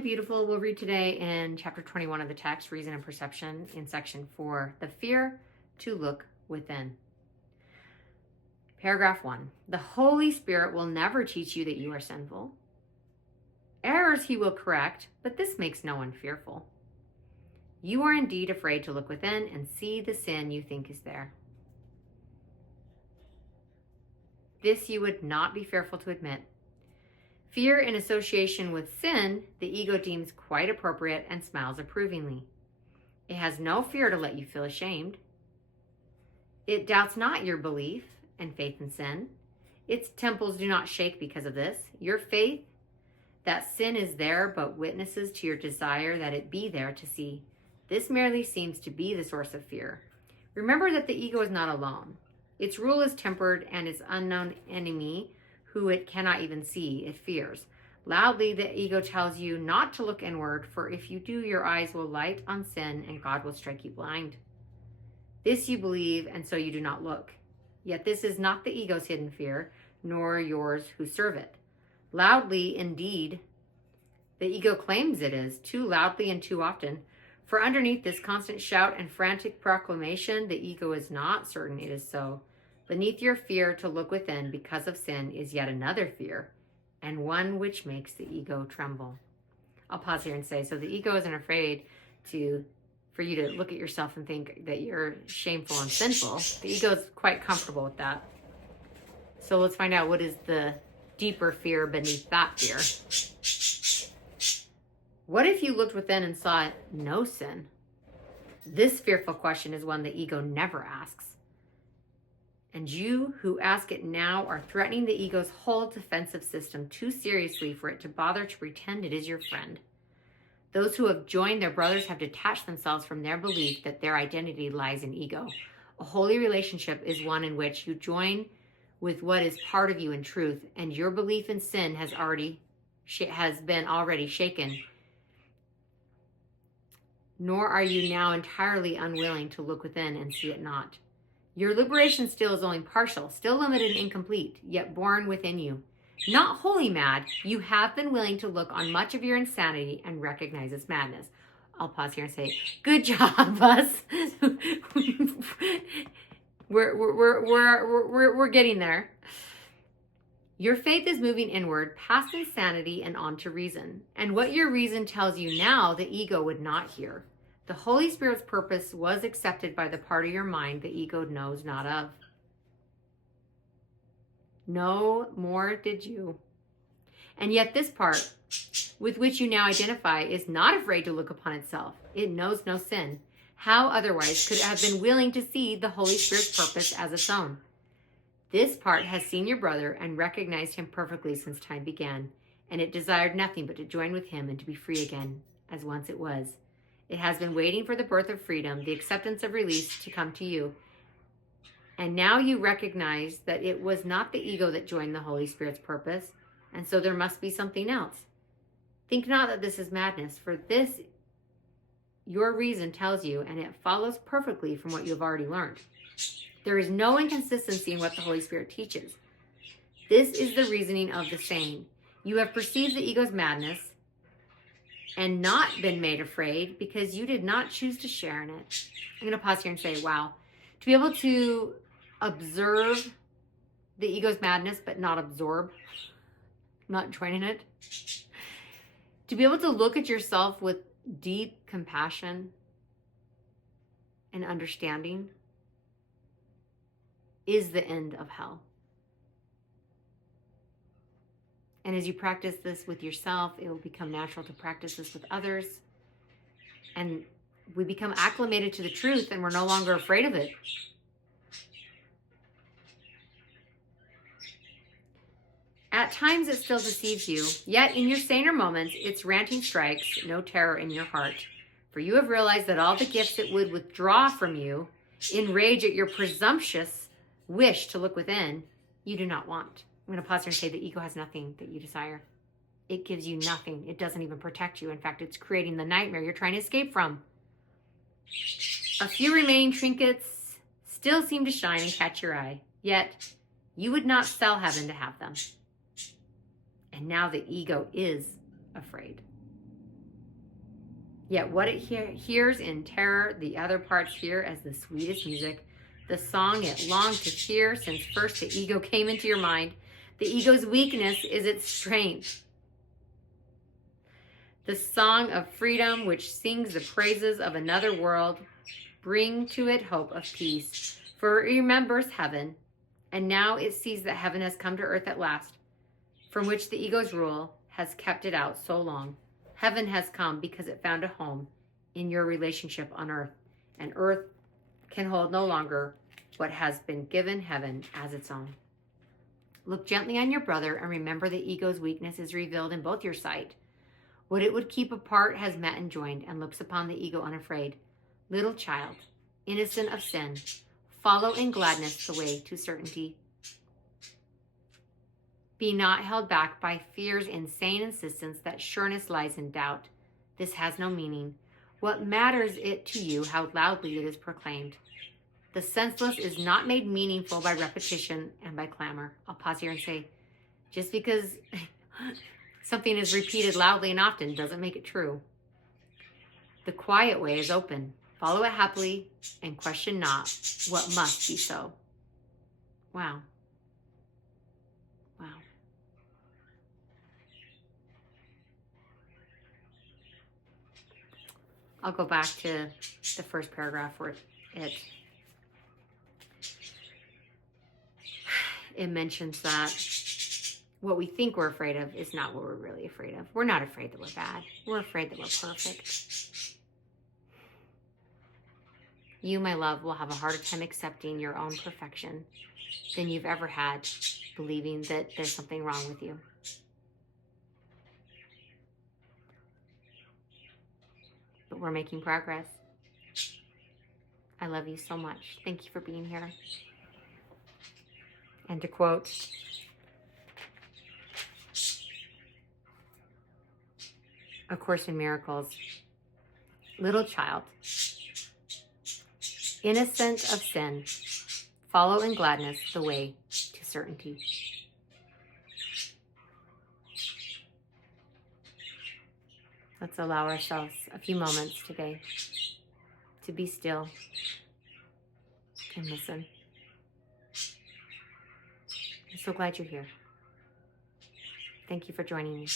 beautiful. We'll read today in chapter 21 of the text, Reason and Perception, in section 4, the fear to look within. Paragraph 1. The Holy Spirit will never teach you that you are sinful. Errors he will correct, but this makes no one fearful. You are indeed afraid to look within and see the sin you think is there. This you would not be fearful to admit. Fear in association with sin, the ego deems quite appropriate and smiles approvingly. It has no fear to let you feel ashamed. It doubts not your belief and faith in sin. Its temples do not shake because of this. Your faith that sin is there but witnesses to your desire that it be there to see. This merely seems to be the source of fear. Remember that the ego is not alone. Its rule is tempered, and its unknown enemy, who it cannot even see, it fears. Loudly, the ego tells you not to look inward, for if you do, your eyes will light on sin, and God will strike you blind. This you believe, and so you do not look. Yet this is not the ego's hidden fear, nor yours who serve it. Loudly, indeed, the ego claims it is, too loudly and too often. For underneath this constant shout and frantic proclamation, the ego is not certain it is so. Beneath your fear to look within because of sin is yet another fear, and one which makes the ego tremble. I'll pause here and say, so the ego isn't afraid for you to look at yourself and think that you're shameful and sinful. The ego is quite comfortable with that. So let's find out, what is the deeper fear beneath that fear? What if you looked within and saw no sin? This fearful question is one the ego never asks. And you who ask it now are threatening the ego's whole defensive system too seriously for it to bother to pretend it is your friend. Those who have joined their brothers have detached themselves from their belief that their identity lies in ego. A holy relationship is one in which you join with what is part of you in truth, and your belief in sin has been already shaken. Nor are you now entirely unwilling to look within and see it not. Your liberation still is only partial, still limited and incomplete, yet born within you. Not wholly mad, you have been willing to look on much of your insanity and recognize its madness. I'll pause here and say, good job, us. We're getting there. Your faith is moving inward, past insanity and onto reason. And what your reason tells you now, the ego would not hear. The Holy Spirit's purpose was accepted by the part of your mind the ego knows not of. No more did you. And yet this part, with which you now identify, is not afraid to look upon itself. It knows no sin. How otherwise could it have been willing to see the Holy Spirit's purpose as its own? This part has seen your brother and recognized him perfectly since time began, and it desired nothing but to join with him and to be free again, as once it was. It has been waiting for the birth of freedom, the acceptance of release to come to you. And now you recognize that it was not the ego that joined the Holy Spirit's purpose, and so there must be something else. Think not that this is madness, for this your reason tells you, and it follows perfectly from what you have already learned. There is no inconsistency in what the Holy Spirit teaches. This is the reasoning of the same. You have perceived the ego's madness and not been made afraid because you did not choose to share in it. I'm going to pause here and say, wow. To be able to observe the ego's madness but not absorb, not join in it. To be able to look at yourself with deep compassion and understanding is the end of hell. And as you practice this with yourself, it will become natural to practice this with others. And we become acclimated to the truth, and we're no longer afraid of it. At times it still deceives you, yet in your saner moments, its ranting strikes no terror in your heart. For you have realized that all the gifts it would withdraw from you, in rage at your presumptuous wish to look within, you do not want. I'm going to pause here and say the ego has nothing that you desire. It gives you nothing. It doesn't even protect you. In fact, it's creating the nightmare you're trying to escape from. A few remaining trinkets still seem to shine and catch your eye, yet you would not sell heaven to have them. And now the ego is afraid. Yet what it hears in terror, the other parts hear as the sweetest music, the song it longed to hear since first the ego came into your mind. The ego's weakness is its strength. The song of freedom which sings the praises of another world, bring to it hope of peace, for it remembers heaven, and now it sees that heaven has come to earth at last, from which the ego's rule has kept it out so long. Heaven has come because it found a home in your relationship on earth, and earth can hold no longer what has been given heaven as its own. Look gently on your brother and remember the ego's weakness is revealed in both your sight. What it would keep apart has met and joined and looks upon the ego unafraid. Little child, innocent of sin, follow in gladness the way to certainty. Be not held back by fear's insane insistence that sureness lies in doubt. This has no meaning. What matters it to you how loudly it is proclaimed? The senseless is not made meaningful by repetition and by clamor. I'll pause here and say, just because something is repeated loudly and often doesn't make it true. The quiet way is open. Follow it happily and question not what must be so. Wow. Wow. I'll go back to the first paragraph where it mentions that what we think we're afraid of is not what we're really afraid of. We're not afraid that we're bad. We're afraid that we're perfect. You, my love, will have a harder time accepting your own perfection than you've ever had, believing that there's something wrong with you. But we're making progress. I love you so much. Thank you for being here. And to quote A Course in Miracles, little child, innocent of sin, follow in gladness the way to certainty. Let's allow ourselves a few moments today to be still and listen. I'm so glad you're here. Thank you for joining me.